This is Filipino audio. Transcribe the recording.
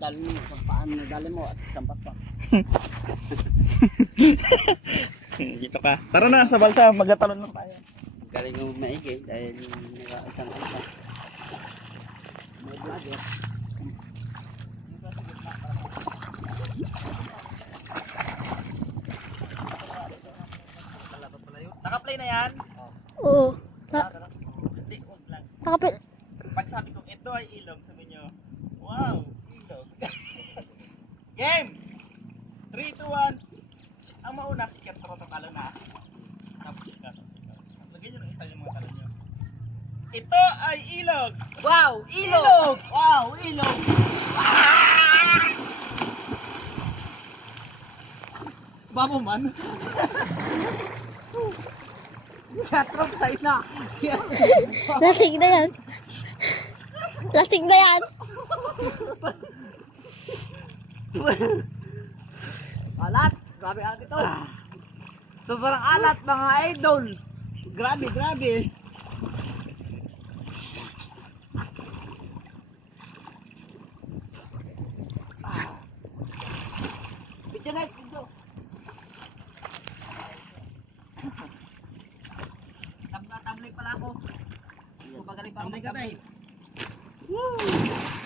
dali mo, isang paan na dali mo at isang pa. Dito ka. Tara na sa balsa, magtatalon lang tayo. Galing mo maigi dahil isang isa. May vlogger. Naka-play na yan? Oo. Hindi, huwag lang. Nakapit. Pag sabi kong ito ay ilog, sabi nyo, wow, ilog. Game! 3, 2, 1. Ang mauna, si Ket, tatalo na. Tapos sikat. Lagyan nyo ng style yung mga talon nyo. Ito ay ilog! Wow! Ilog! Wow! Ilog! Babo man. Chatrop tayo na! Lasing na yan. Lasing na yan. Alat! Grabe ang ito! Sobrang alat mga idol! Grabe, grabe! Video na, video! Tabla-tablay pala ako. Pagaling pa ako Tambay ka, magtabay. tay. Woo!